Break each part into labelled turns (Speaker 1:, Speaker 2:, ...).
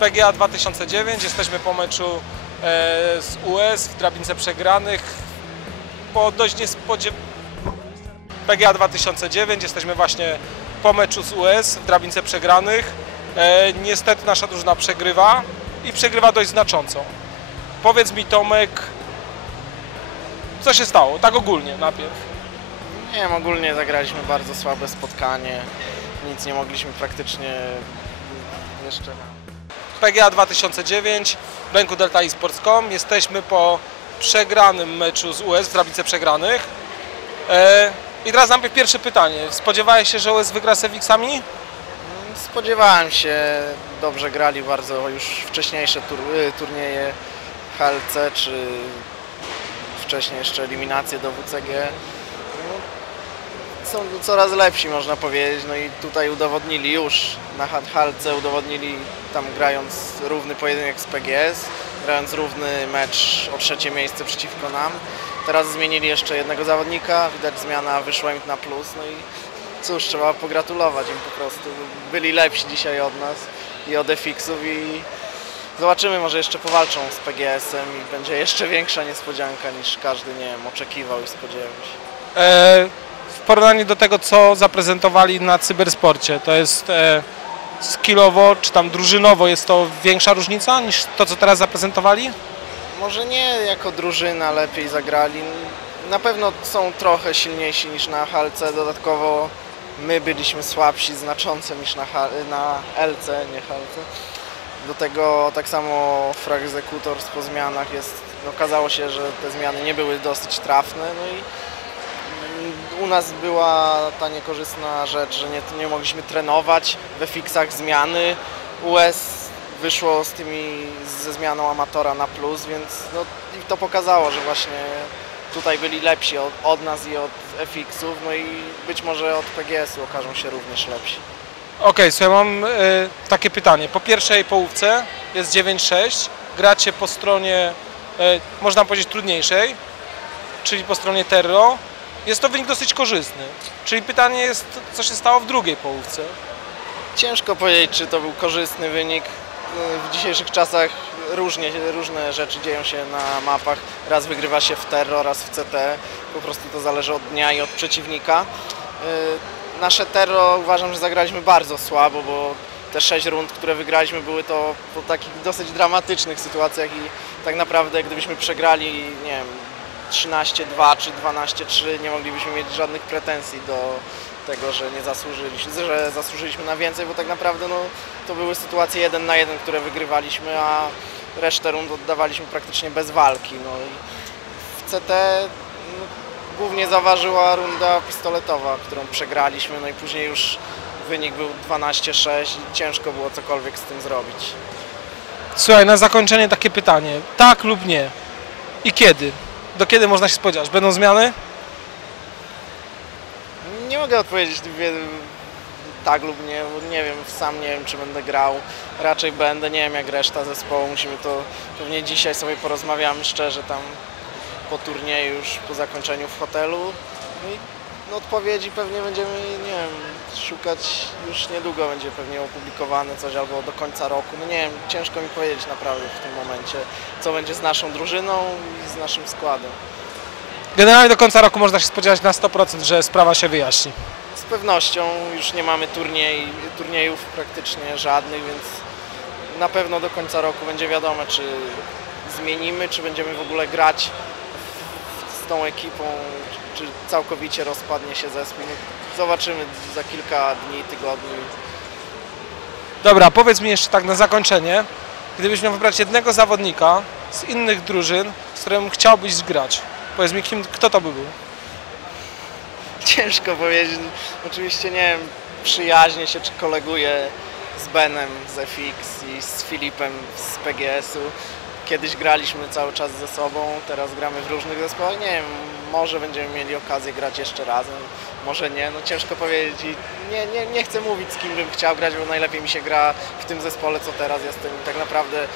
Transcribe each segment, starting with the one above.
Speaker 1: PGA 2009, jesteśmy po meczu e, z US w drabince przegranych. Po dość niespodziewanym... PGA 2009, jesteśmy właśnie po meczu z US w drabince przegranych. E, niestety nasza drużyna przegrywa i przegrywa dość znacząco. Powiedz mi Tomek, co się stało? Tak ogólnie najpierw.
Speaker 2: Nie wiem, ogólnie zagraliśmy bardzo słabe spotkanie. Nic nie mogliśmy praktycznie jeszcze.
Speaker 1: PGA 2009, Bęku Delta eSports.com. Jesteśmy po przegranym meczu z US w drabince przegranych. E, I teraz najpierw pierwsze pytanie. Spodziewałeś się, że US wygra z Ewiksami?
Speaker 2: Spodziewałem się, dobrze grali bardzo już wcześniejsze tur y, turnieje HLC, czy wcześniej jeszcze eliminacje do WCG. Są coraz lepsi można powiedzieć, no i tutaj udowodnili już na HLC udowodnili tam grając równy pojedynek z PGS, grając równy mecz o trzecie miejsce przeciwko nam. Teraz zmienili jeszcze jednego zawodnika, widać zmiana wyszła im na plus, no i cóż, trzeba pogratulować im po prostu. Byli lepsi dzisiaj od nas i od FX-ów i zobaczymy, może jeszcze powalczą z PGS-em i będzie jeszcze większa niespodzianka niż każdy, nie wiem, oczekiwał i spodziewał się.
Speaker 1: E, porównaniu do tego, co zaprezentowali na cybersporcie, to jest e, skillowo, czy tam drużynowo, jest to większa różnica niż to, co teraz zaprezentowali?
Speaker 2: Może nie jako drużyna lepiej zagrali. Na pewno są trochę silniejsi niż na HLC. Dodatkowo my byliśmy słabsi znacząco niż na, na LC, nie HLC. Do tego tak samo Frag Executors po zmianach jest, no, okazało się, że te zmiany nie były dosyć trafne. No i u nas była ta niekorzystna rzecz, że nie, nie mogliśmy trenować we fixach zmiany. US wyszło z tymi, ze zmianą amatora na plus, więc no, i to pokazało, że właśnie tutaj byli lepsi od, od nas i od FX-ów, no i być może od PGS-u okażą się również lepsi.
Speaker 1: Okej, słuchaj, mam e, takie pytanie. Po pierwszej połówce jest 9-6, gracie po stronie, e, można powiedzieć, trudniejszej, czyli po stronie Terro. Jest to wynik dosyć korzystny. Czyli pytanie jest, co się stało w drugiej połówce?
Speaker 2: Ciężko powiedzieć, czy to był korzystny wynik. W dzisiejszych czasach różnie, różne rzeczy dzieją się na mapach. Raz wygrywa się w Terro, raz w CT. Po prostu to zależy od dnia i od przeciwnika. Yy, Nasze Terro uważam, że zagraliśmy bardzo słabo, bo te sześć rund, które wygraliśmy, były to po takich dosyć dramatycznych sytuacjach i tak naprawdę gdybyśmy przegrali, nie wiem, 13-2 czy 12-3, nie moglibyśmy mieć żadnych pretensji do tego, że nie zasłużyliśmy, że zasłużyliśmy na więcej, bo tak naprawdę no, to były sytuacje jeden na jeden, które wygrywaliśmy, a resztę rund oddawaliśmy praktycznie bez walki. No i w CT no, głównie zaważyła runda pistoletowa, którą przegraliśmy, no i później już wynik był 12-6 i ciężko było cokolwiek z tym zrobić.
Speaker 1: Słuchaj, na zakończenie takie pytanie. Tak lub nie? I kiedy? Do kiedy można się spodziewać? Będą zmiany?
Speaker 2: Nie mogę odpowiedzieć wie- tak lub nie, nie wiem, sam nie wiem czy będę grał. Raczej będę, nie wiem jak reszta zespołu, musimy to pewnie dzisiaj sobie porozmawiamy szczerze tam po turnieju już po zakończeniu w hotelu. No, odpowiedzi pewnie będziemy, nie wiem, szukać już niedługo będzie pewnie opublikowane coś albo do końca roku. No nie wiem, ciężko mi powiedzieć naprawdę w tym momencie, co będzie z naszą drużyną i z naszym składem.
Speaker 1: Generalnie do końca roku można się spodziewać na 100%, że sprawa się wyjaśni.
Speaker 2: Z pewnością już nie mamy turniej, turniejów praktycznie żadnych, więc na pewno do końca roku będzie wiadomo, czy zmienimy, czy będziemy w ogóle grać z tą ekipą, czy całkowicie rozpadnie się zespół. Zobaczymy za kilka dni, tygodni.
Speaker 1: Dobra, powiedz mi jeszcze tak na zakończenie, gdybyś miał wybrać jednego zawodnika z innych drużyn, z którym chciałbyś grać, powiedz mi, kim, kto to by był?
Speaker 2: Ciężko powiedzieć. Oczywiście nie wiem, przyjaźnie się czy koleguję z Benem z FX i z Filipem z PGS-u. Kiedyś graliśmy cały czas ze sobą, teraz gramy w różnych zespołach. Nie wiem, może będziemy mieli okazję grać jeszcze razem, może nie, no ciężko powiedzieć nie, nie, nie chcę mówić z kim bym chciał grać, bo najlepiej mi się gra w tym zespole, co teraz jestem. Tak naprawdę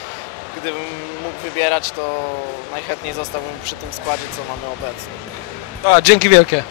Speaker 2: gdybym mógł wybierać, to najchętniej zostałbym przy tym składzie, co mamy obecnie.
Speaker 1: A, dzięki wielkie.